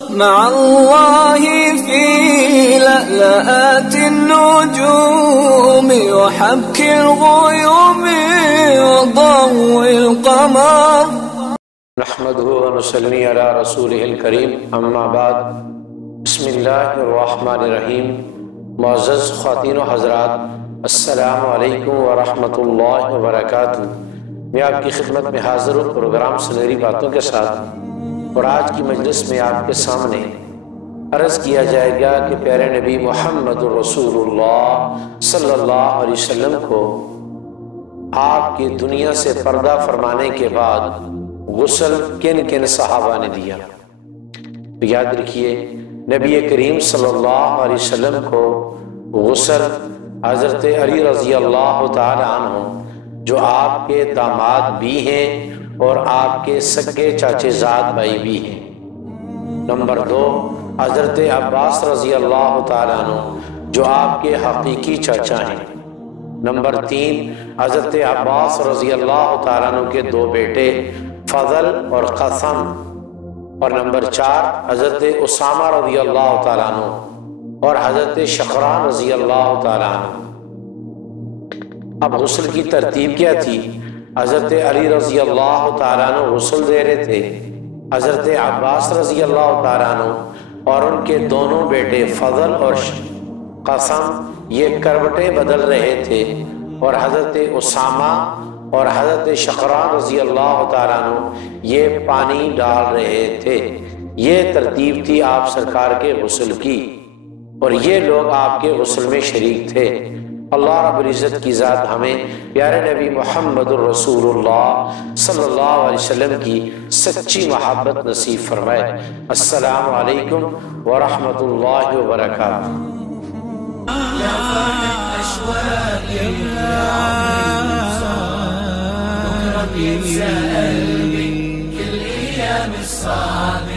مع الله في لألآت النجوم وحبك الغيوم وضوء القمر نحمده ونصلي على رسوله الكريم اما بعد بسم اللہ الرحمن الرحیم۔ معزز خواتین و حضرات، السلام علیکم ورحمۃ اللہ وبرکاتہ۔ میں آپ کی خدمت میں حاضر ہوں پروگرام سنہری باتوں کے ساتھ، اور آج کی مجلس میں آپ کے سامنے عرض کیا جائے گا کہ پیارے نبی محمد رسول اللہ صلی اللہ علیہ وسلم کو آپ کی دنیا سے پردہ فرمانے کے بعد غسل کن کن صحابہ نے دیا۔ یاد رکھیے، نبی کریم صلی اللہ علیہ وسلم کو غسل حضرت علی رضی اللہ تعالی عنہ، جو آپ کے داماد بھی ہیں اور آپ کے سگے چاچے زاد بھائی بھی ہیں۔ نمبر 2، حضرت عباس رضی اللہ تعالی عنہ، جو آپ کے حقیقی چاچا ہیں۔ نمبر 3، حضرت عباس رضی اللہ تعالی عنہ کے 2 بیٹے فضل اور قسم۔ اور نمبر 4، حضرت اسامہ رضی اللہ تعالی عنہ اور حضرت شقران رضی اللہ تعالی عنہ۔ اب غسل کی ترتیب کیا تھی؟ حضرت علی رضی اللہ تعالیٰ عنہ غسل دے رہے تھے، حضرت عباس رضی اللہ تعالیٰ عنہ اور ان کے دونوں بیٹے فضل اور قسم یہ کروٹیں بدل رہے تھے، اور حضرت اسامہ اور حضرت شقران رضی اللہ تعالیٰ عنہ یہ پانی ڈال رہے تھے۔ یہ ترتیب تھی آپ سرکار کے غسل کی، اور یہ لوگ آپ کے غسل میں شریک تھے۔ اللہ رب العزت کی ذات ہمیں پیارے نبی محمد الرسول اللہ صلی اللہ علیہ وسلم کی سچی محبت نصیب فرمائے۔ السلام علیکم ورحمۃ اللہ وبرکاتہ۔ كل أيام الصعب